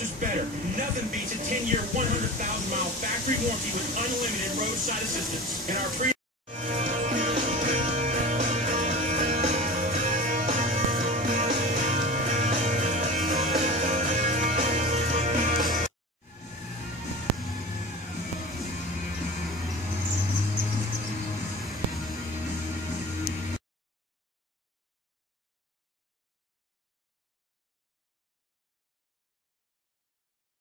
much is better. Nothing beats a 10-year, 100,000-mile factory warranty with unlimited roadside assistance. And our free